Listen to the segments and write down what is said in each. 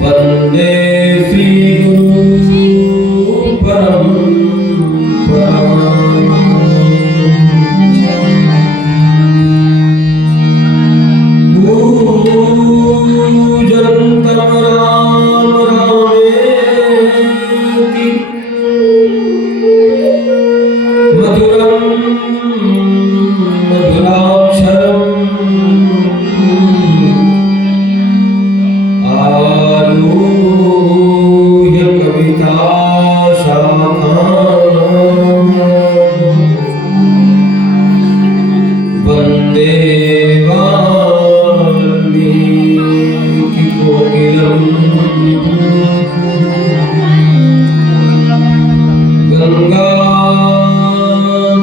वंदे श्री गुरु परंपरा। पूजन्तं राम रामेति मधुरं मधुराक्षरम् आरुह्य कविता शाखाम् वन्दे वाल्मीकि कोकिलम्। गंगा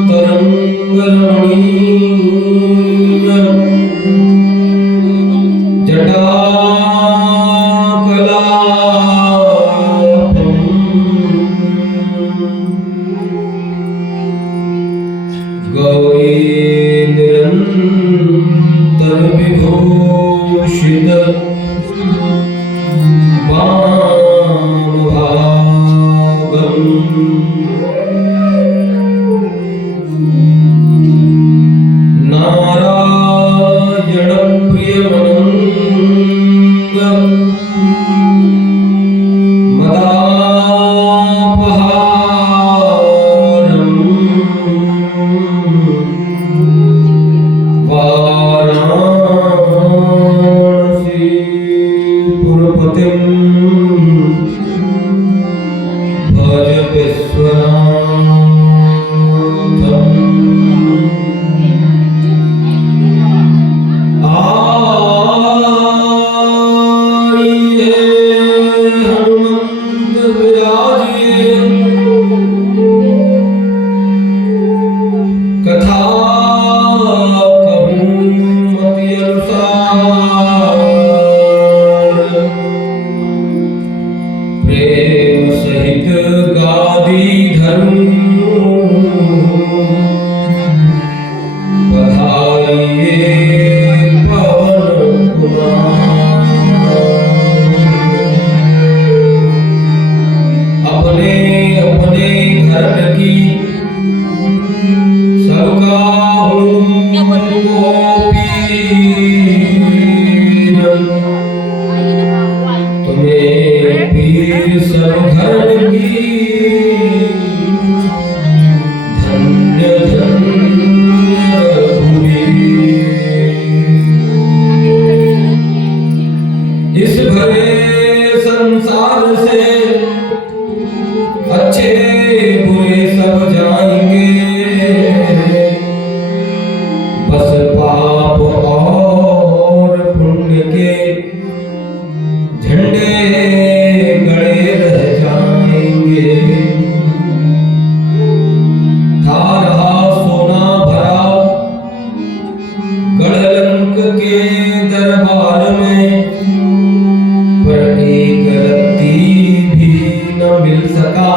तरंगरमणीय जटाकलापम् गौरी निरंतर विभूषित वामभागम् नारायण प्रियमनंग मदापहारम् वाराणसीपुरपतिं भज विश्वनाथम्। आइए हनुमंत विराजिए कथा कहूँ मति अनुसार प्रेम सहित गादी धरूं बधाइए पवन कुमार। अपने अपने घर की सबका हूँ पीर, तुम्हें पीर सब घर की धन्य धन्य हुई। इस भरे संसार से अच्छे बुरे सब जाएंगे, बस पाप और पुण्य के झंडे गड़े रह जाएंगे। था रहा सोना भरा गढ़लंक के दरबार में, पर एक रत्ती भी न मिल सका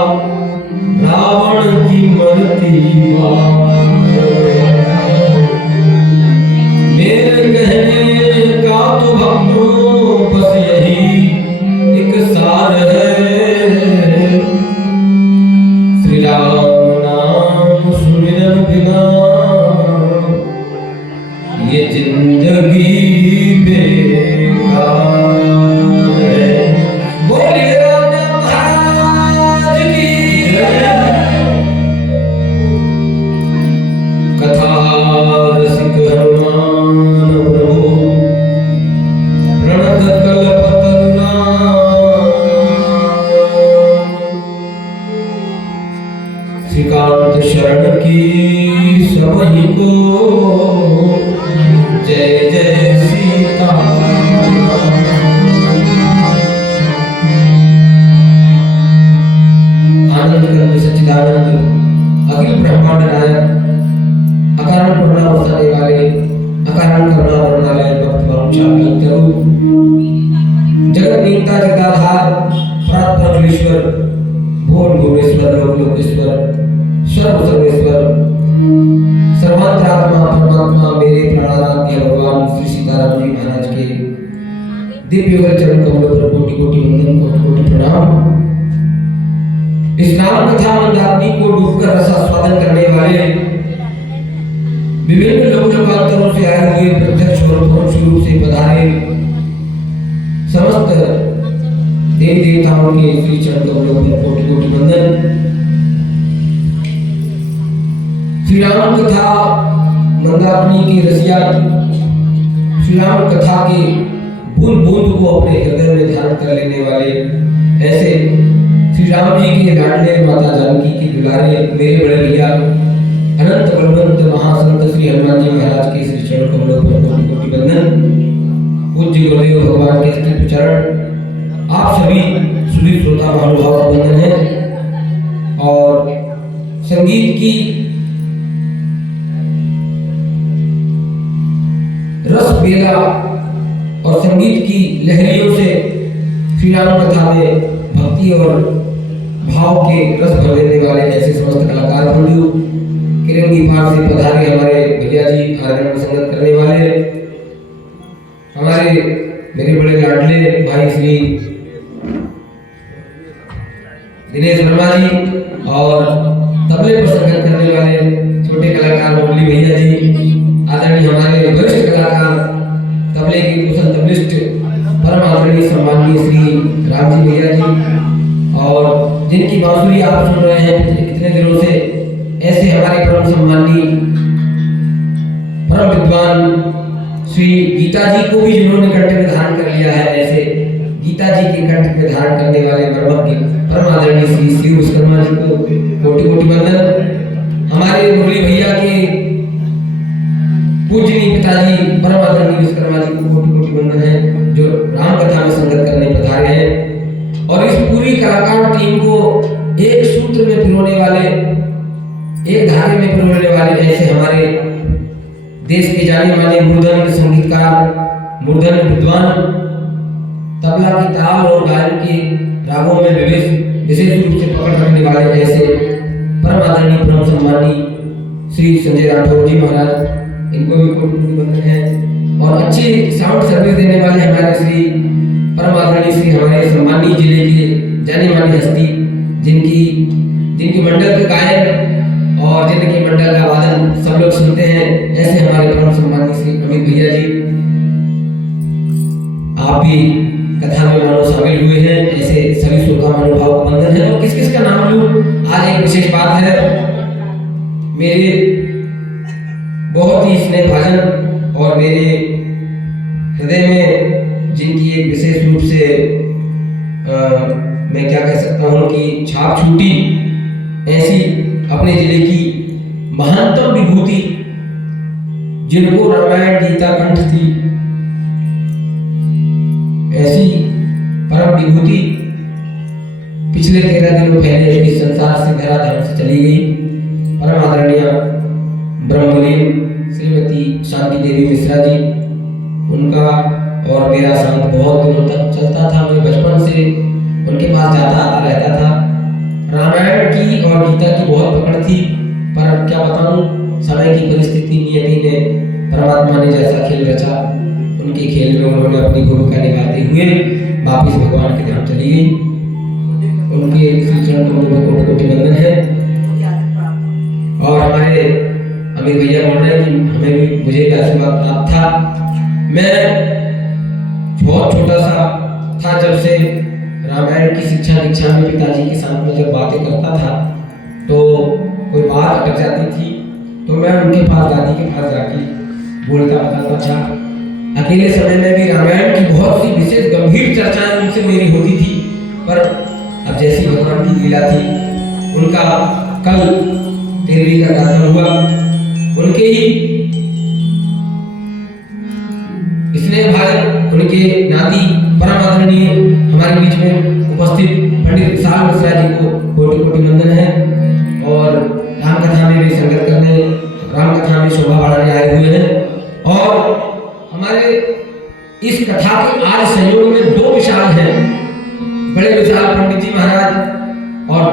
रावण की मरती बात। मेरे कहने का तो भक्तों बस यही एक सार है, श्री राम नाम सुमिरन बिना ये जिंदगी बेकार है। बोलिए राम महाराज की जय। कथा रसिक हनुमान प्रभु प्रणत कल्पतरुना, श्रीकांत शरण की सबही को जय जय सीता। आनंद कंद सच्चिदानंद अखिल ब्रह्मांड नायक अकारण करुणा बरसाने वाले अकारण करुणा वर्णालय भक्त वरुण जगत नीता जगदाधार परमेश्वर भुवन भुवनेश्वर लोक लोकेश्वर सर्व सर्वेश्वर सर्वांतरात्मा परमात्मा मेरे प्राणाराध्य भगवान श्री सीताराम जी महाराज के दिव्य चरण कमलों पर कोटि कोटि वंदन, कोटि कोटि प्रणाम। इस राम कथा मंदाकिनी को डूबकर रसास्वादन करने वाले विभिन्न लोक लोकांतरों से आए हुए प्रत्यक्ष और परोक्ष रूप से पधारे समस्त देवी देवताओं के श्री चरण कमलों पर कोटि कोटि वंदन। श्री राम कथा मंदाकिनी के रसिया श्री राम कथा के बूंद बूंद को अपने हृदय में धारण कर लेने वाले ऐसे श्री राम जी के लाडले माता जानकी के दुलारे मेरे बड़े भैया अनंत बलवंत महासंत श्री हनुमान जी महाराज के श्री चरण कमलों पर कोटि कोटि वंदन। पूज्य गुरुदेव भगवान के स्तुति चरण आप सभी सुधी श्रोता महानुभाव को वंदन है। और संगीत की रस बेला और संगीत की लहरियों से श्री राम कथा में भक्ति और भाव के रस भर देने वाले ऐसे समस्त कलाकार बंधु किरण की पार से पधारे हमारे भैया जी आनंद संगत करने वाले हमारे मेरे बड़े लाडले भाई श्री दिनेश वर्मा जी और तबले पर संगत करने वाले छोटे कलाकार मुरली भैया जी, आदरणीय हमारे वरिष्ठ कलाकार तबले के कुशल तबलिस्ट परम आदरणीय सम्माननीय श्री राम जी भैया जी, और जिनकी बांसुरी आप सुन रहे हैं कितने दिनों से, ऐसे हमारे परम सम्माननीय परम विद्वान श्री गीता जी को भी जिन्होंने कंठ में धारण कर लिया है, ऐसे गीता जी के कंठ में धारण करने वाले ब्रह्मज्ञ परम आदरणीय श्री शिव विश्वकर्मा जी को कोटि कोटि वंदन। हमारे मुरली भैया के पूजनीय पिताजी परम आदरणीय विश्वकर्मा जी को कोटि कोटि वंदन है, जो राम कथा में संगत करने पधारे हैं। और इस पूरी कलाकार टीम को एक सूत्र में पिरोने वाले, एक धागे में पिरोने वाले ऐसे हमारे देश के जाने माने मूर्धन्य संगीतकार, मूर्धन्य विद्वान, तबला की ताल और गायन के रागों में विशेष रूप से पकड़ रखने वाले ऐसे परम आदरणीय परम सम्माननीय श्री संजय राठौर जी महाराज, इनको भी कोटि वंदन है। और अच्छी साउंड सर्विस देने वाले हमारे श्री परम आदरणीय श्री हमारे सम्माननीय जिले के जानी मानी हस्ती, जिनकी मंडल का गायन और जिनकी मंडल का वादन सब लोग सुनते हैं, ऐसे हमारे परम सम्माननीय श्री अमित भैया जी, आप भी कथा में मानो शामिल हुए हैं, ऐसे सभी श्रोता महानुभाव को वंदन है। और किस किस का नाम लूं, आज एक विशेष बात है, मेरे बहुत ही स्नेह भाजन और मेरे हृदय में जिनकी एक विशेष रूप से मैं क्या कह सकता हूँ कि छाप छूटी, ऐसी अपने जिले की महानतम विभूति, जिनको रामायण गीता कंठ थी, ऐसी परम विभूति पिछले 13 दिनों पहले इस संसार से धराधर से चली गई। परम आदरणीय ब्रह्मलीन श्रीमती शांति देवी मिश्रा जी, उनका और मेरा संग बहुत दिनों तक चलता था। मैं बचपन से उनके पास जाता आता रहता था। रामायण की और गीता की बहुत पकड़ थी, पर क्या बताऊं, समय की परिस्थिति नियति ने, परमात्मा ने जैसा खेल रचा, उनके खेल में उन्होंने अपनी भूमिका निभाते हुए वापिस भगवान के धाम चली गई। उनके श्री चरण कमलों में कोटि कोटि वंदन है। और हमारे अमित भैया बोल रहे हैं कि हमें भी, मुझे भी आशीर्वाद प्राप्त था। मैं बहुत छोटा सा था जब से रामायण की शिक्षा दीक्षा में पिताजी के साथ में जब बातें करता था, तो कोई बात अटक जाती थी तो मैं उनके पास, दादी के पास जाके बोलता बताता था। अकेले समय में भी रामायण की बहुत सी विशेष गंभीर चर्चाएं उनसे मेरी होती थी, पर अब जैसी भगवान की लीला थी, उनका कल 13वीं का कार्यक्रम हुआ, उनके ही स्नेह भाजन, उनके नाती परम आदरणीय हमारे बीच में उपस्थित पंडित विशाल मिश्रा जी को कोटि कोटि वंदन है। और राम कथा में भी संगत करने, राम कथा में शोभा बढ़ाने आए हुए हैं। और हमारे इस कथा के आज संयोग में 2 विशाल हैं, बड़े विशाल पंडित जी महाराज और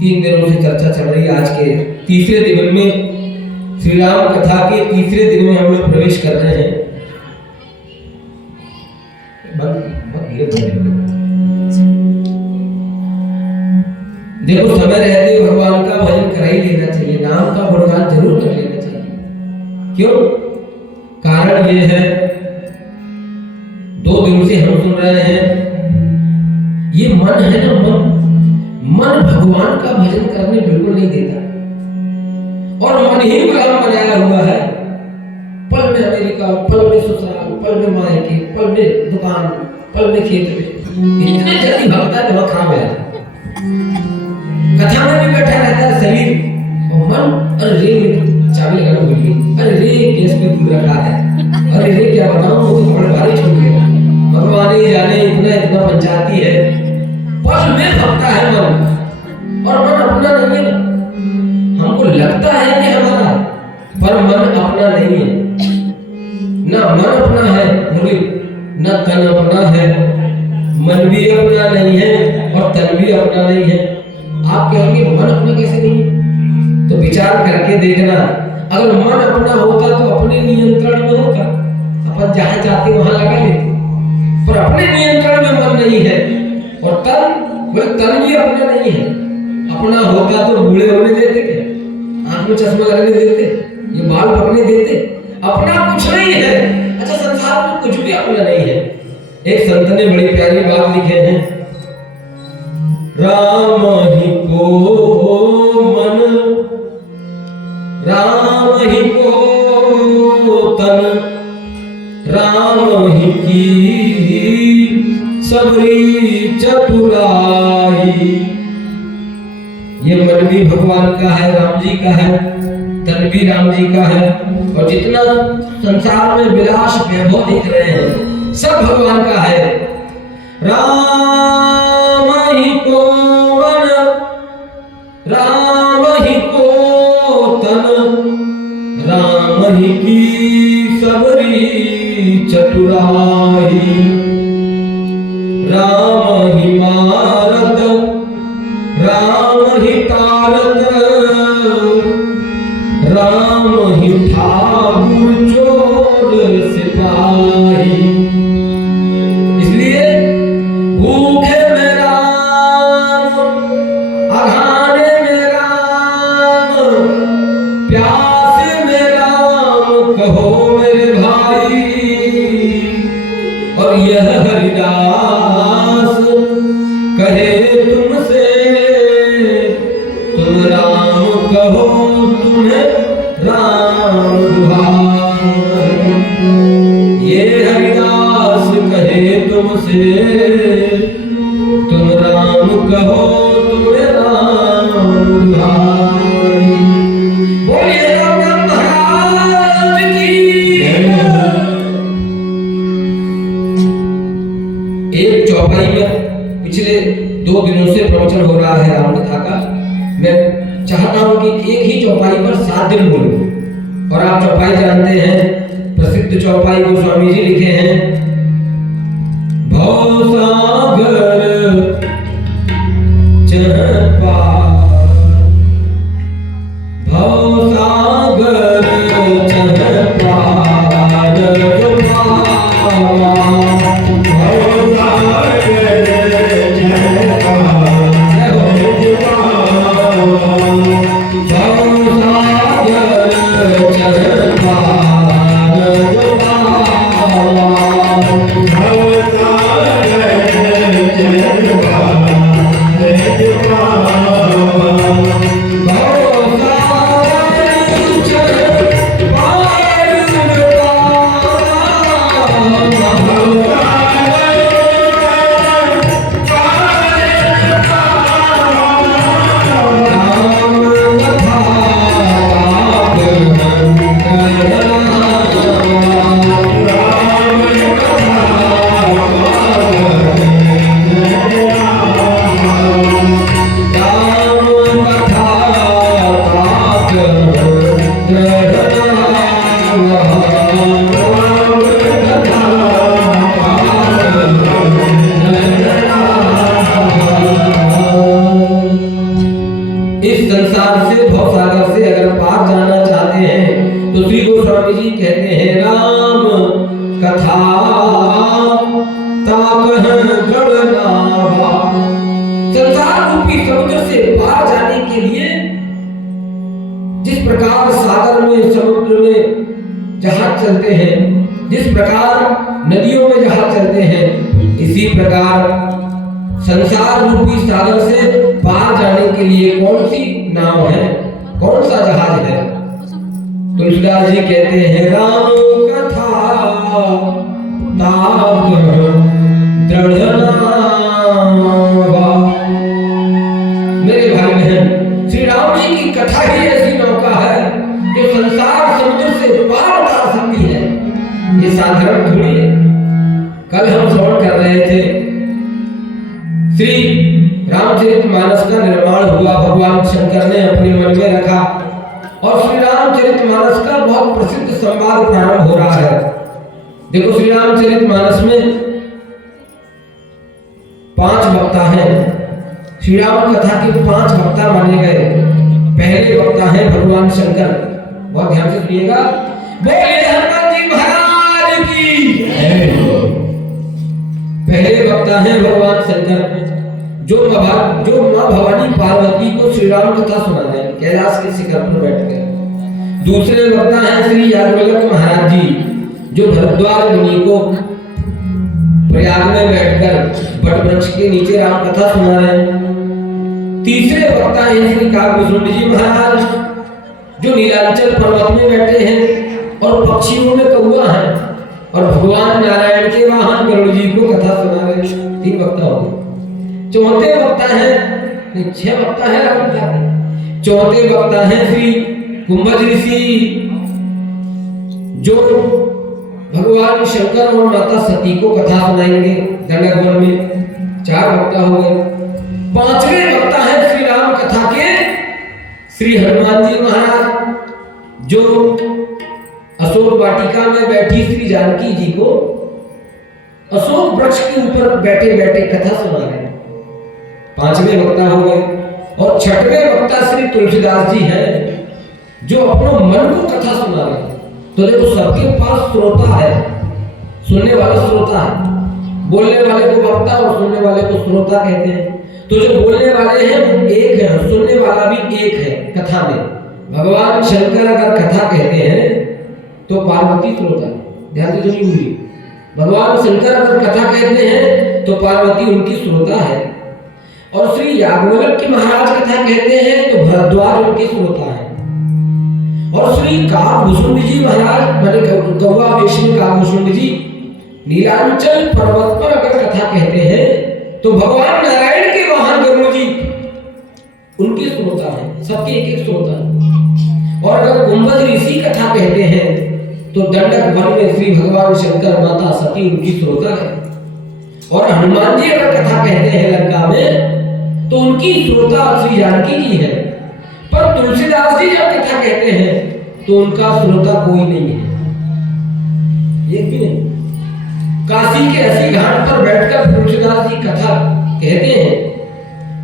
3 दिनों से चर्चा चल रही है। आज के तीसरे दिन में, श्री राम कथा के तीसरे दिन में हम लोग प्रवेश कर रहे हैं। देखो, समय रहते भगवान का भजन कर ही लेना चाहिए, नाम का गुणगान जरूर कर लेना चाहिए। क्यों? कारण ये है, 2 दिनों से हम सुन रहे हैं, ये मन है ना, मन भगवान का भजन करने बिल्कुल नहीं देता, और मन ही गुलाम बनाया हुआ है। पल में अमेरिका, पल में ससुराल, पल में मायके, पल में दुकान, पल में खेत में, इतने जल्दी भगता है, दिमाग खराब है। कथा में भी बैठा रहता है शरीर और मन, अरे रे चाबी लगाना भूल गई, अरे रे गैस पे दूध रखा है, अरे रे क्या बताऊं, वो तो बड़े भारी छोड़ गया, भगवान ही जाने, इतना पंचायती है। पल में भगता है मन, और मन अपना नहीं है। हमको लगता है कि हमारा, पर मन अपना नहीं है। ना मन अपना है, ना तन अपना है, मन भी अपना नहीं है और तन भी अपना नहीं है। आप कहेंगे मन अपना कैसे नहीं है? तो विचार करके देखना, अगर मन अपना होता तो अपने नियंत्रण में होता, अपन जहां चाहते वहां लगा लेते, पर अपने नियंत्रण में मन नहीं है। और तन, बोले तन भी अपना नहीं है। अपना होता तो बूढ़े होने देते क्या, आंख में चश्मा लगने देते, ये बाल पकने देते? अपना कुछ नहीं है। अच्छा, संसार में कुछ भी अपना नहीं है। एक संत ने बड़ी प्यारी बात लिखे हैं, राम ही को मन, राम ही को तन, राम ही की सबरी चतुराई। ये मन भी भगवान का है, राम जी का है, तन भी राम जी का है, और जितना संसार में विलास वैभव दिख रहे हैं सब भगवान का है। राम ही को मन, राम ही को तन, राम ही की सबरी चतुराई। राम ही मारत, राम ही तारत, राम ही ठाकुर चोर सिपाही। इसलिए भूखे में राम, अघाने में राम, प्यासे में राम कहो मेरे भाई। और यह हरिदास कहे तुमसे, तुम राम कहो तुम्हें राम दुहाई। ये हरिदास कहे तुमसे, तुम राम कहो तुम्हें राम दुहाई। बोलिए राम महाराज की। एक चौपाई में पिछले 2 दिनों से प्रवचन हो रहा है राम कथा का। मैं चाहता हूं कि एक ही चौपाई पर 7 दिन बोलूं, और आप चौपाई जानते हैं, प्रसिद्ध चौपाई गोस्वामी जी लिखे हैं, भवसागर चढ़ पार, भवसागर चढ़ पार जो पावा, चढ़ संसार से, भवसागर से अगर पार जाना चाहते हैं तो श्री गोस्वामी जी कहते हैं राम कथा ताकह दृढ़ नावा। संसार रूपी समुद्र से पार जाने के लिए जिस प्रकार सागर में, समुद्र में जहाज चलते हैं, जिस प्रकार नदियों में जहाज चलते हैं, इसी प्रकार संसार रूपी सागर से पार जाने के लिए कौन सी नाव है, कौन सा जहाज है? तुलसीदास जी कहते हैं राम कथा ताकह दृढ़ नावा। मेरे भाई बहन, श्री राम जी की कथा ही ऐसी नौका है जो संसार समुद्र से पार उतार सकती है। ये साधारण थोड़ी है। कल हम श्रवण कर रहे थे, श्री रामचरितमानस का निर्माण हुआ, भगवान शंकर ने अपने मन में रखा और श्री रामचरितमानस का बहुत प्रसिद्ध संवाद प्रारंभ हो रहा है। देखो, श्री रामचरितमानस में 5 वक्ता हैं। श्री राम कथा के 5 वक्ता माने गए। पहले वक्ता है भगवान शंकर, बहुत ध्यान से सुनिएगा। बोले हनुमान जी महाराज की। पहले वक्ता है भगवान शंकर, जो माँ भवानी पार्वती को श्री राम कथा सुना रहे हैं कैलाश के शिखर पर बैठकर। दूसरे वक्ता है श्री याज्ञवल्क्य महाराज जी, जो भरद्वाज मुनि को प्रयाग में बैठकर बट वृक्ष के नीचे राम कथा सुना रहे हैं। तीसरे वक्ता है श्री काकभूषण जी महाराज, जो नीलांचल पर्वत में बैठे हैं और पक्षियों में कौवा है और भगवान नारायण के वाहन गरुड़ जी को कथा सुना रहे हैं। 3 वक्ता हो गए। चौथे वक्ता है, 6 वक्ता है राम कथा के। चौथे वक्ता है श्री कुंभज ऋषि, जो भगवान शंकर और माता सती को कथा सुनाएंगे दंडक में। 4 वक्ता हो गए। 5वें वक्ता है श्री राम कथा के श्री हनुमान जी महाराज, जो अशोक वाटिका में बैठी श्री जानकी जी को अशोक वृक्ष के ऊपर बैठे बैठे कथा सुना रहे हैं। 5वें वक्ता हो गए। और 6वें वक्ता श्री तुलसीदास जी हैं, जो अपने मन को कथा सुना रहे हैं। तो देखो, सबके पास श्रोता है, सुनने वाला श्रोता है। बोलने वाले को वक्ता और सुनने वाले को श्रोता कहते हैं। तो जो बोलने वाले हैं वो एक है, सुनने वाला भी एक है कथा में। भगवान शंकर अगर कथा कहते हैं तो पार्वती श्रोता है। ध्यान से सुनिए, भगवान शंकर अगर कथा कहते हैं तो पार्वती उनकी श्रोता है। और श्री याज्ञवल्क्य महाराज कथा कहते हैं तो भरद्वाज उनके श्रोता है। और श्री काकभूषण जी महाराज माने गौवा वेश में काकभूषण जी नीलांचल पर्वत पर अगर कथा कहते हैं तो भगवान नारायण के वाहन गरुड़ जी उनके श्रोता है। सबके एक श्रोता है। और अगर कुंभज ऋषि कथा कहते हैं तो दंडक वन में श्री भगवान शंकर, माता सती उनकी श्रोता है। और हनुमान जी अगर कथा कहते हैं लंका में तो उनकी श्रोता श्री जानकी जी है। पर तुलसीदास जी जब कथा कहते हैं तो उनका श्रोता कोई नहीं है, एक भी नहीं। काशी के अस्सी घाट पर बैठकर तुलसीदास जी कथा कहते हैं।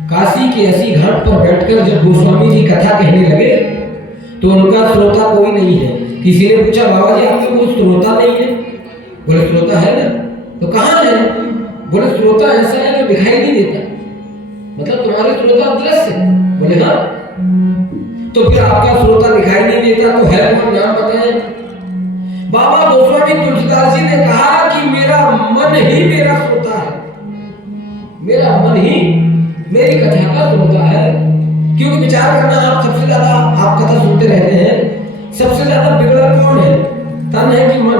काशी के अस्सी घाट पर बैठकर जब गोस्वामी जी कथा कहने लगे तो उनका श्रोता कोई नहीं है। किसी ने पूछा, बाबा जी आपके कोई श्रोता नहीं है? बोले श्रोता है ना। तो कहाँ है? बोले श्रोता ऐसा है जो दिखाई नहीं देता, मतलब तुम्हारे श्रोता अदृश्य। बोले हाँ। तो फिर आपका श्रोता दिखाई नहीं देता तो है कौन? नाम बताएं। बाबा गोस्वामी तुलसीदास जी ने कहा कि मेरा मन ही मेरा श्रोता है, मेरा मन ही मेरी कथा का श्रोता है। क्योंकि विचार करना, आप सबसे ज्यादा आप कथा सुनते रहते हैं, सबसे ज्यादा बिगड़ा कौन है? तन है कि मन?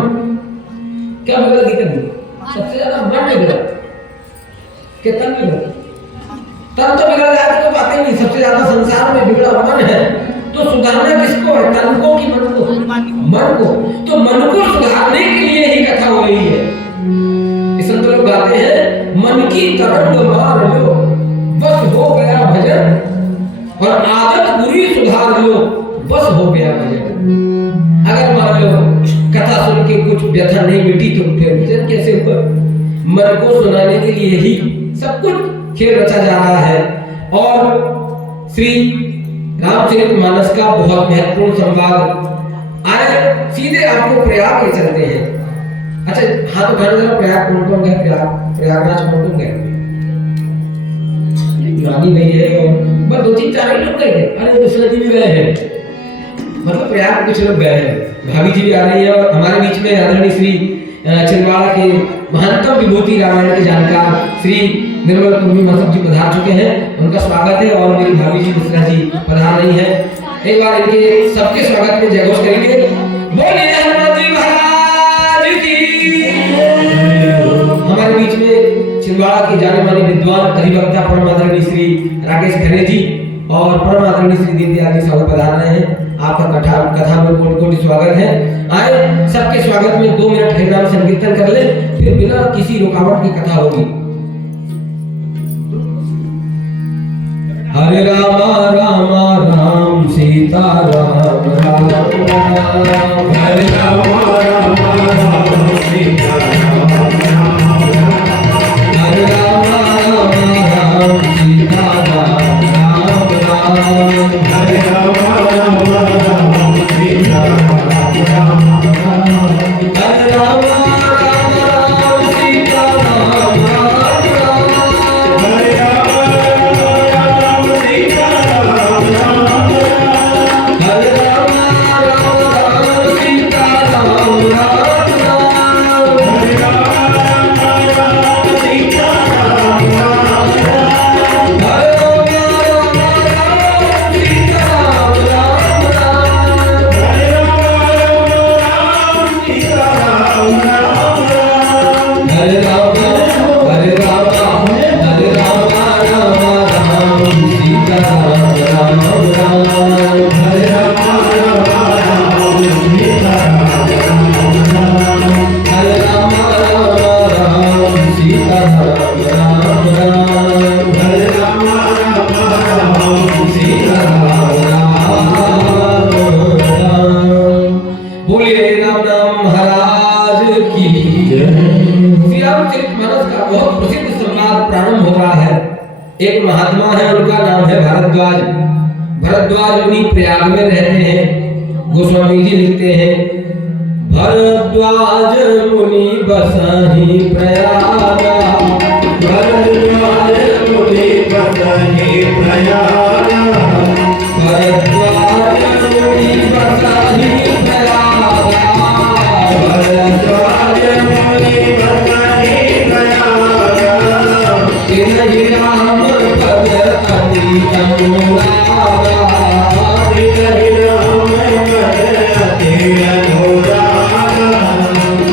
क्या बिगड़ा दिक्कत? सबसे ज्यादा मन बिगड़ा कि तन बिगड़ा? तन तो बिगड़ जाए तो बात ही नहीं। सबसे ज्यादा संसार में बिगड़ा मन है। तो सुधारना किसको है? तन को कि मन को? मन को। तो मन को सुधारने के लिए ही कथा हो रही है। इस संत लोग गाते हैं, मन की तरंग मार लो बस हो गया भजन, और आदत बुरी सुधार लो बस हो गया भजन। अगर मान लो कथा सुन के कुछ व्यथा नहीं मिटी तो फिर भजन कैसे हुआ? मन को सुनाने के लिए ही सब कुछ खेल रचा जा रहा है। और श्री रामचरितमानस का बहुत महत्वपूर्ण संवाद। आज सीधे आपको प्रयाग ले चलते हैं। अच्छा हाँ, तो कहना जरा प्रयाग कौन कौन गए? प्रयागराज कौन कौन गए? रानी गई है और बस 2-3-4 ही लोग गए हैं। अरे दूसरे जी भी गए हैं, मतलब प्रयाग कुछ लोग गए हैं। भाभी जी भी आ रही है और हमारे बीच में आदरणीय श्री छिंदवाड़ा के महंतम विभूति रामायण के जानकार श्री निर्मल कुर्मी महताब जी पधार चुके हैं। उनका स्वागत है और मेरी भाभी जी मिश्रा जी पधार रही है। एक बार इनके सबके स्वागत में जयघोष करेंगे। बोलिए हनुमान जी महाराज की। हमारे बीच में छिंदवाड़ा के जाने माने विद्वान अधिवक्ता परम आदरणीय श्री राकेश खरे जी और परम आदरणीय श्री दीनदयाल जी साहब पधार रहे हैं। आपका कथा में कोटि-कोटि स्वागत है। आए सबके स्वागत में 2 मिनट हरि नाम संकीर्तन कर ले, फिर बिना किसी रुकावट की कथा होगी। हरे राम राम राम सीता राम राम राम। हरे राम राम राम सीता राम राम राम। हरे राम राम सीता राम राम राम। हरे राम राम सीता राम राम राम। हरे राम राम सीता राम राम राम। हरे एक महात्मा है, उनका नाम है भारद्वाज। भारद्वाज मुनि प्रयाग में रहते हैं। गोस्वामी जी लिखते हैं, भारद्वाज मुनि बसहि प्रयागा। भारद्वाज मुनि बसहि प्रयागा। भारद्वाज मुनि बसहि प्रयागा। भारद्वाज मुनि बसहि प्रयागा। तिनहि राम पद अति अनुरागा। तिनहि राम पद अति अनुरागा।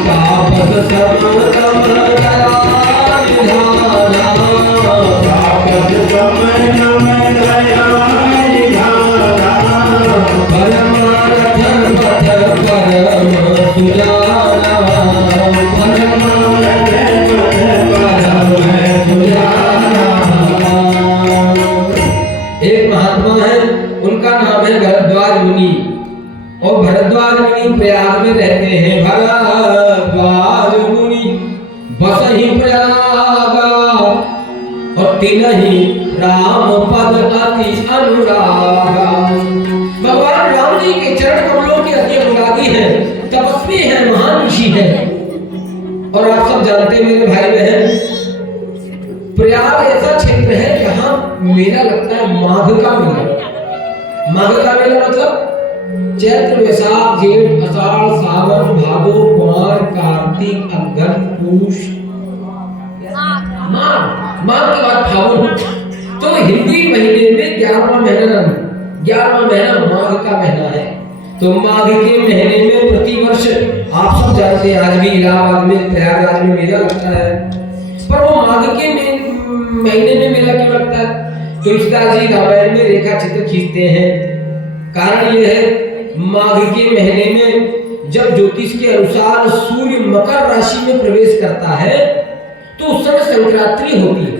तापस समदम दया निधाना। तापस समदम दया निधाना। परमार्थ पथ परम सुजाना। परमार्थ पथ परम सुजाना। एक महात्मा है, उनका नाम है भरद्वाज मुनि और भरद्वाज मुनि प्रयाग में रहते हैं। भरद्वाज मुनि बसहि प्रयागा और तिनहि राम पद अति अनुरागा। भगवान राम जी के चरण कमलों के अति अनुरागी हैं, तपस्वी हैं, महान ऋषि हैं। और आप सब जानते हैं मेरे भाई बहन, प्रयाग ऐसा क्षेत्र है जहाँ मेला लगता है, माघ का मेला। माघ का मेला मतलब चैत्र वैशाख जेठ आषाढ़ सावन भादो कुमार कार्तिक अगहन पूष माघ के बाद फागुन। तो हिंदी महीने में 11वां महीना 11वां महीना माघ का महीना है। तो माघ के महीने में प्रतिवर्ष आप सब जानते हैं, आज भी इलाहाबाद में प्रयागराज में मेला लगता है। पर वो माघ के महीने में मेला क्यों लगता है? तुलसीदास जी रामायण में रेखा चित्र खींचते हैं। कारण यह है, माघ के महीने में जब ज्योतिष के अनुसार सूर्य मकर राशि में प्रवेश करता है तो उस समय संक्रांति होती है।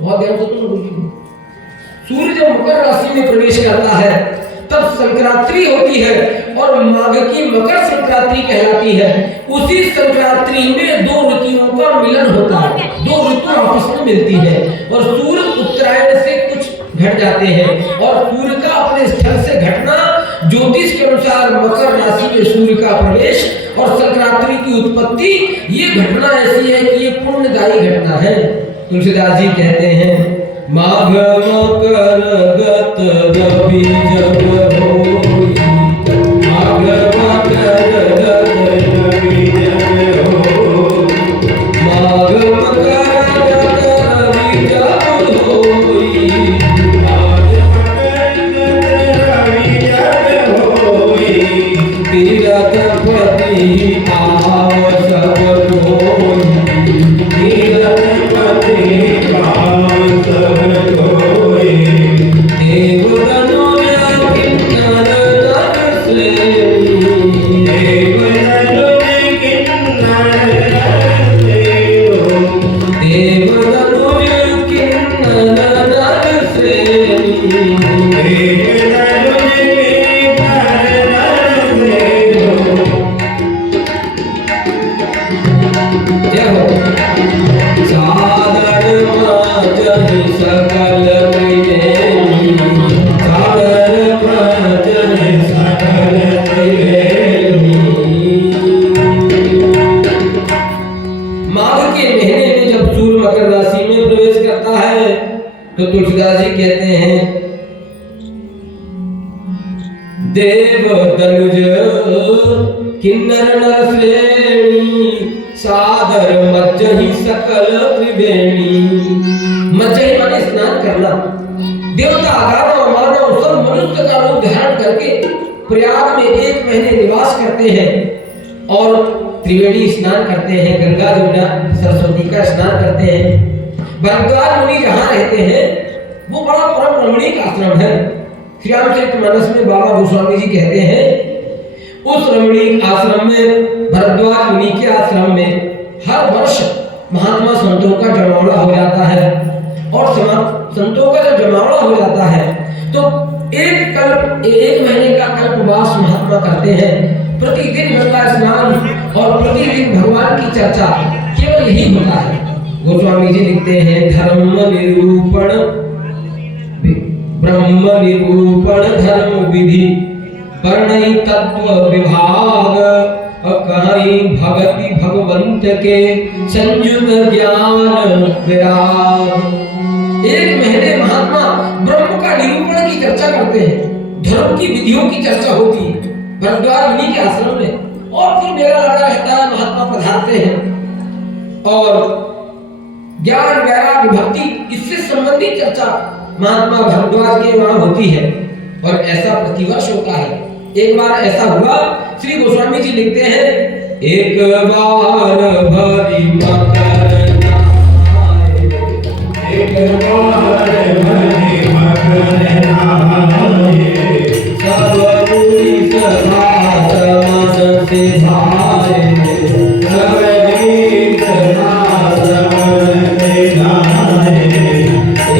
बहुत ध्यान से सुनो, सूर्य जब मकर राशि में प्रवेश करता है तब संक्रांति होती है और माघ की मकर संक्रांति कहलाती है। उसी संक्रांति में 2 ऋतुओं का मिलन होता है, 2 ऋतु आपस में मिलती है और सूर्य उत्तरायण से कुछ घट जाते हैं। और सूर्य का अपने स्थल से घटना ज्योतिष के अनुसार मकर राशि में सूर्य का प्रवेश और संक्रांति की उत्पत्ति, ये घटना ऐसी है कि ये पुण्यदायी घटना है। तुलसीदास जी कहते हैं माघ मकर गत रवि जब होई, माघ मकर गत रवि जब होई, माघ मकर गत रवि जब होई, माघ मकर गत रवि जब होई, तीरथपति आव सब कोई, तीरथपति तो तुलसीदास जी कहते हैं देव तनुज किन्नर नर श्रेणी सादर मज्जहि सकल त्रिवेणी। मज्जहि माने स्नान करना। देवता दानव और मानव सब मनुष्य का रूप धारण करके प्रयाग में 1 महीने निवास करते हैं और त्रिवेणी स्नान करते हैं, गंगा जमुना सरस्वती का स्नान करते हैं। भरद्वाज मुनि जहाँ रहते हैं वो बड़ा परम रमणीक आश्रम है। श्री रामचरितमानस में बाबा गोस्वामी जी कहते हैं उस रमणीक आश्रम में, भरद्वाज मुनि के आश्रम में हर वर्ष महात्मा संतों का जमावड़ा हो जाता है। और संतों का जब जमावड़ा हो जाता है तो 1 महीने का कल्पवास महात्मा करते हैं। प्रतिदिन गंगा स्नान और प्रतिदिन भगवान की चर्चा, केवल यही होता है। गोस्वामी जी लिखते हैं धर्म निरूपण ब्रह्म निरूपण धर्म विधि वर्णई तत्व विभाग कहीं भगति भगवंत के संयुक्त ज्ञान विराग। 1 महीने महात्मा ब्रह्म का निरूपण की चर्चा करते हैं, धर्म की विधियों की चर्चा होती है भरद्वाज मुनि के आश्रम में। और फिर मेला लगा रहता है, महात्मा पधारते हैं और ज्ञान वैराग्य भक्ति इससे संबंधित चर्चा महात्मा भरद्वाज के वहां होती है। और ऐसा प्रतिवर्ष होता है। एक बार ऐसा हुआ, श्री गोस्वामी जी लिखते हैं एक बार भरी मकर नहाए, एक बार भरी मकर नहाए, सब पूरी सभा मन से भाए, सब गीत नाद मन से गाए,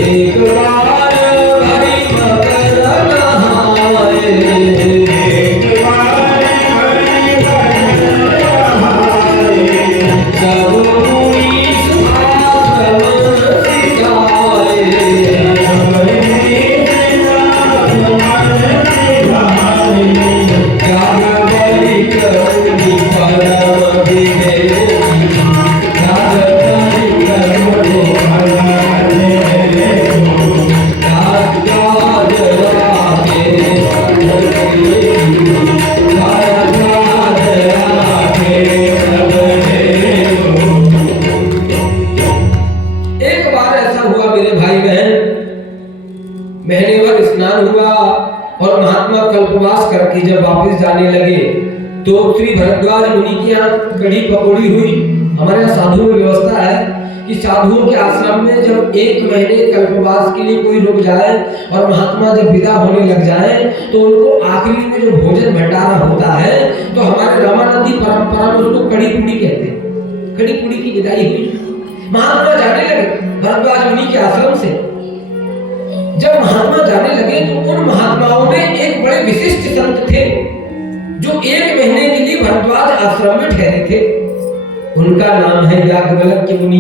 एक बार भरी मकर नहाए, एक बार भरी मकर नहाए, सब पूरी सभा मन से गाए, सब गीत नाद मन से गाए, जाग बलि करुणी परम विवेकी, जाग बलि करुणी परम विवेकी, जाग जाग राखे जाग जाग राखे एक बार ऐसा हुआ मेरे भाई बहन, महीने भर स्नान हुआ और महात्मा कल्पवास करके जब वापस जाने लगे तो श्री भरद्वाज मुनि के यहाँ कढ़ी पकौड़ी हुई। हमारे यहाँ साधुओं में व्यवस्था है कि साधुओं के आश्रम में जब 1 महीने कल्पवास के लिए कोई रुक जाए और महात्मा जब विदा होने लग जाए तो उनको आखिरी में जो भोजन भंडारा होता है तो हमारे रामानंदी परंपरा में उसको कड़ी पूड़ी कहते हैं। कड़ी पूड़ी की विदाई हुई, महात्मा जाने लगे भरद्वाज मुनि के आश्रम से। जब महात्मा जाने लगे तो उन महात्माओं में एक बड़े विशिष्ट संत थे जो 1 महीने के लिए भरद्वाज आश्रम में ठहरे थे। उनका नाम है याज्ञवल्क्य मुनि।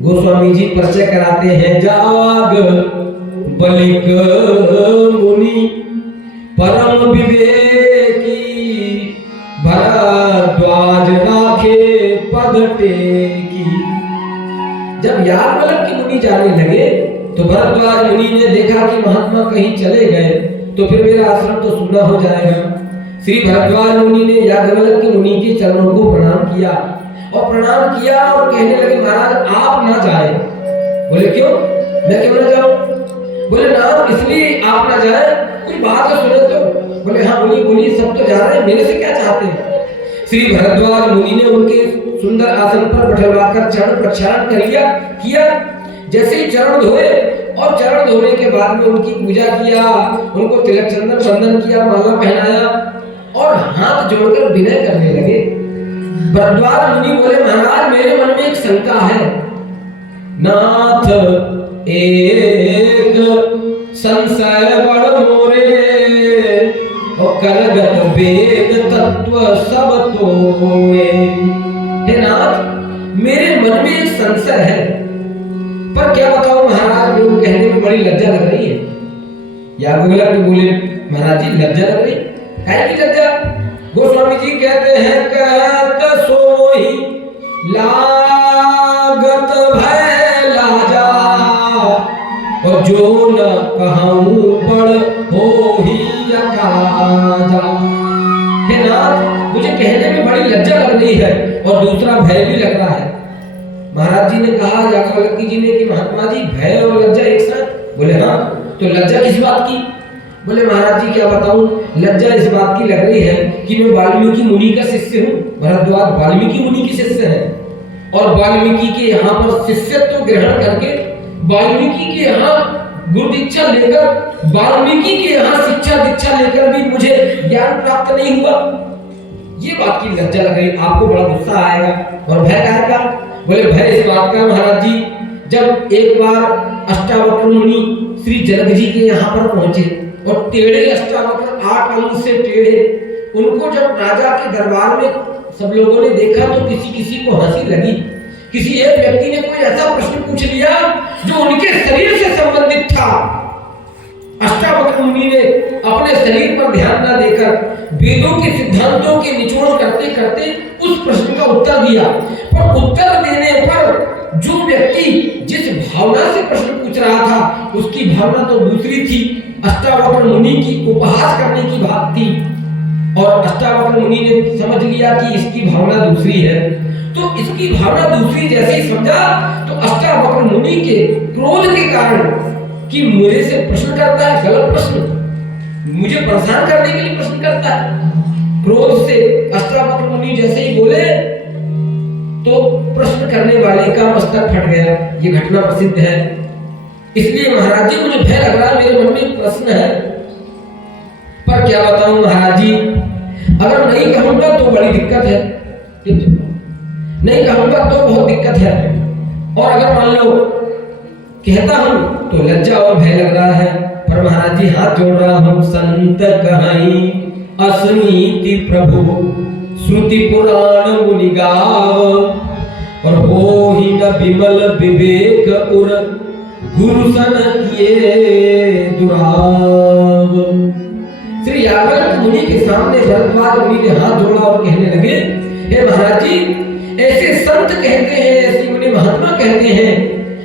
गोस्वामी जी परिचय कराते हैं, जाग बलिक मुनि परम विवेकी, भरद्वाज राखे पद टेकी। जब याज्ञवल्क्य की मुनि जाने लगे तो भरद्वाज मुनि ने देखा कि महात्मा कहीं चले गए तो फिर मेरा आश्रम तो सूना हो जाएगा। श्री भरद्वाज मुनि ने याज्ञवल्क्य मुनि के चरणों को प्रणाम किया और कहने लगे महाराज आप ना जाए। बोले क्यों, मैं क्यों ना जाऊं? बोले ना इसलिए आप ना जाए, कोई बात तो सुने तो। बोले हाँ मुनि सब तो जा रहे हैं, मेरे से क्या चाहते हैं? श्री भरद्वाज मुनि ने उनके सुंदर आसन पर बैठलवाकर चरण प्रक्षालन किया। जैसे ही चरण धोए और चरण धोने के बाद में उनकी पूजा किया, उनको तिलक चंदन बंदन किया, माला पहनाया और हाथ जोड़कर विनय करने लगे। भरद्वाज मुनि बोले महाराज मेरे मन में एक शंका है। नाथ एक संशय बड़ मोरे, और करगत वेद तत्व सब तोए। हे नाथ मेरे मन में एक संशय है, पर क्या बताऊं महाराज, लोग कहने में बड़ी लज्जा लग रही है। याज्ञवल्क्य बोले महाराज जी लज्जा लग रही है कि लज्जा? गोस्वामी जी कहते हैं कहत सोई लागत भय लाजा, और जो न कहूं पड़ हो ही अकाजा। हे नाथ मुझे कहने में बड़ी लज्जा लग रही है और दूसरा भय भी लग रहा है। महाराज जी ने कहा याज्ञवल्क्य जी ने कि महात्मा जी भय और लज्जा एक साथ? बोले हाँ, तो लज्जा किस बात की? बोले महाराज जी क्या बताऊं, लज्जा इस बात की लग रही है कि मैं वाल्मीकि मुनि का शिष्य हूँ। भरद्वाज वाल्मीकि मुनि के शिष्य हैं और वाल्मीकि के यहाँ पर शिष्यत्व ग्रहण करके वाल्मीकि के यहाँ गुरु दीक्षा लेकर, वाल्मीकि के यहाँ शिक्षा दीक्षा लेकर भी मुझे ज्ञान प्राप्त नहीं हुआ। ये बात की लज्जा लग रही, आपको बड़ा गुस्सा आएगा। और भय काहे का? बोले भय इस बात का महाराज जी, जब एक बार अष्टावक्र मुनि श्री जनक जी के यहाँ पर पहुंचे और टेढ़े अष्टावक्र 8 अंग से टेढ़े, उनको जब राजा के दरबार में सब लोगों ने देखा तो किसी को हंसी लगी। किसी एक व्यक्ति ने कोई ऐसा प्रश्न पूछ लिया जो उनके शरीर से संबंधित था। अष्टावक्र मुनि ने अपने शरीर पर ध्यान न देकर वेदों के सिद्धांतों के निचोड़ करते करते उस प्रश्न का उत्तर दिया। पर उत्तर देने पर जो व्यक्ति जिस भावना से प्रश्न पूछ रहा था उसकी भावना तो दूसरी थी। अष्टावक्र मुनि की उपहास करने की बात थी और अष्टावक्र मुनि ने समझ लिया कि इसकी भावना दूसरी है। तो इसकी भावना दूसरी जैसे ही समझा तो अष्टावक्र मुनि के क्रोध के कारण कि मुझे से प्रश्न करता है, गलत प्रश्न, मुझे परेशान करने के लिए प्रश्न करता है, क्रोध से अष्टावक्र मुनि जैसे ही बोले तो प्रश्न करने वाले का मस्तक फट गया। ये घटना प्रसिद्ध है। इसलिए महाराज जी मुझे भय लग रहा है, मेरे मन में एक प्रश्न है, पर क्या बताऊं महाराज जी, अगर नहीं कहूंगा तो बड़ी दिक्कत है, नहीं कहूंगा तो बहुत दिक्कत है, और अगर मान लो कहता हूं तो लज्जा और भय लग रहा है। पर महाराज जी हाथ जोड़ रहा हूं, संत कहाई असनीति प्रभु श्रुति पुराण मुनि गाव, और हो ही न विमल विवेक उर गुरु सन किए दुराव। श्री याज्ञवल्क्य मुनि के सामने भरद्वाज मुनि ने हाथ जोड़ा और कहने लगे, हे महाराज जी, ऐसे संत कहते हैं, ऐसे मुनि महात्मा कहते हैं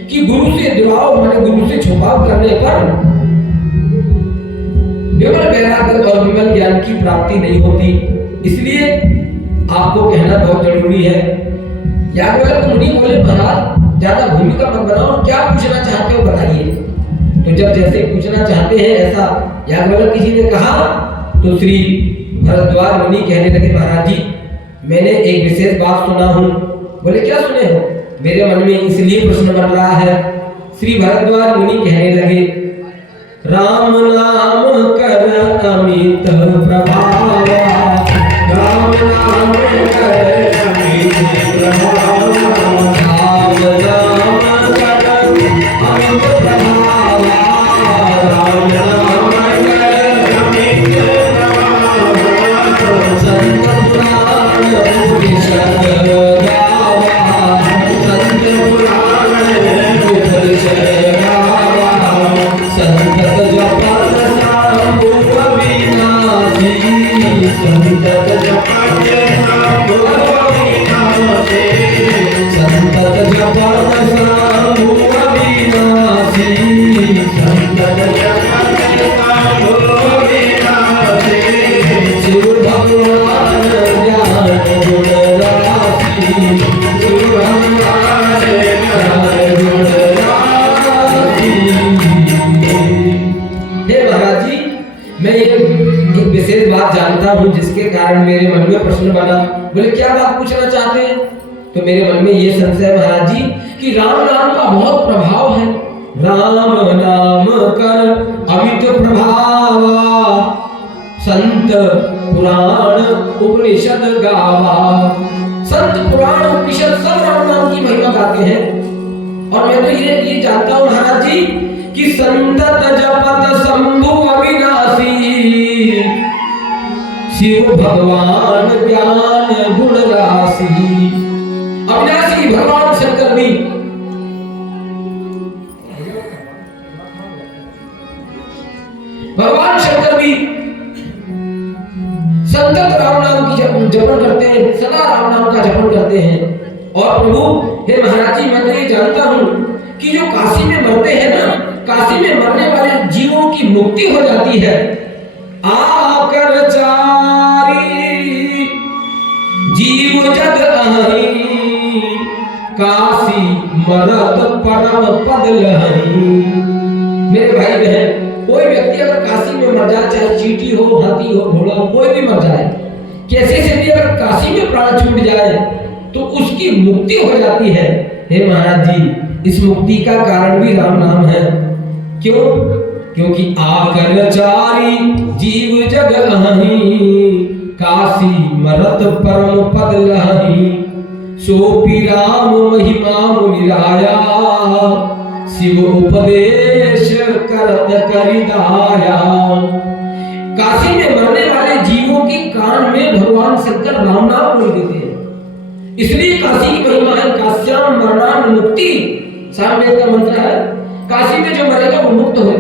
कि गुरु से दुराव माने गुरु से छुपाव करने पर विमल वैराग्य और विमल ज्ञान की प्राप्ति नहीं होती। इसलिए आपको कहना बहुत जरूरी है। याज्ञवल्क्य मुनि बोले महाराज ज्यादा भूमिका मत बनाओ, क्या पूछना चाहते हो बताइए। तो जब जैसे पूछना चाहते हैं ऐसा याज्ञवल्क्य जी ने कहा तो श्री भरद्वाज मुनि कहने लगे, महाराज जी मैंने एक विशेष बात सुना हूं। बोले क्या सुने हो? मेरे मन में इसलिए प्रश्न बन रहा है। श्री भरद्वाज मुनि कहने लगे, राम नाम कर अमित प्रभाव, राम नाम कर अमित प्रभाव, राम नाम कर अमित प्रभाव, राम नाम कर अमित प्रभाव, संत पुराण उपनिषद गावा, संत पुराण उपनिषद गावा, संत मैं एक विशेष बात जानता हूँ जिसके कारण मेरे मन में प्रश्न बना। बोले क्या बात पूछना चाहते हैं? तो मेरे मन में ये संशय महाराज जी कि राम नाम का बहुत प्रभाव है। राम नाम कर अमित प्रभावा, संत पुराण उपनिषद गावा। संत पुराण उपनिषद सब राम नाम की महिमा गाते हैं। और मैं तो ये जानता हूँ महाराज जी कि संतत जपत शंभु अविनाशी, शिव भगवान ज्ञान गुण राशि। अविनाशी भगवान शंकर भी संतत राम नाम की जपन करते हैं, सदा राम नाम का जपन करते हैं। और प्रभु हे महाराज जी मैं तो ये जानता हूँ कि जो काशी में मरते हैं ना, काशी में मरने वाले जीवों की मुक्ति हो जाती है। आकर चारी जीव जग आही, काशी मरत परम पद लहरी। मेरे भाई बहन, कोई व्यक्ति अगर काशी में मर जाए, चाहे चींटी हो, हाथी हो, घोड़ा हो, कोई भी मर जाए, कैसे से भी अगर काशी में प्राण छूट जाए तो उसकी मुक्ति हो जाती है। हे महाराज जी, इस मुक्ति का कारण भी राम नाम है। क्यों? क्योंकि आकर चारी जीव जग आही, काशी मरत परम पद लहरी। सोपी राम महिमा मुनिराया, शिव उपदेश करत करिदाया। काशी में मरने वाले जीवों के कान में भगवान शंकर राम नाम बोल देते हैं। इसलिए काशी की महिमा है। काश्याम मरणान मुक्ति, सामवेद का मंत्र है। काशी में जो मरेगा वो मुक्त हो।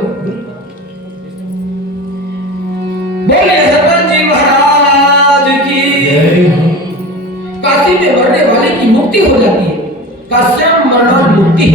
बोले हनुमान जी महाराज की। काशी में मरने वाले की मुक्ति हो जाती है। काश्याम मरणान मुक्ति।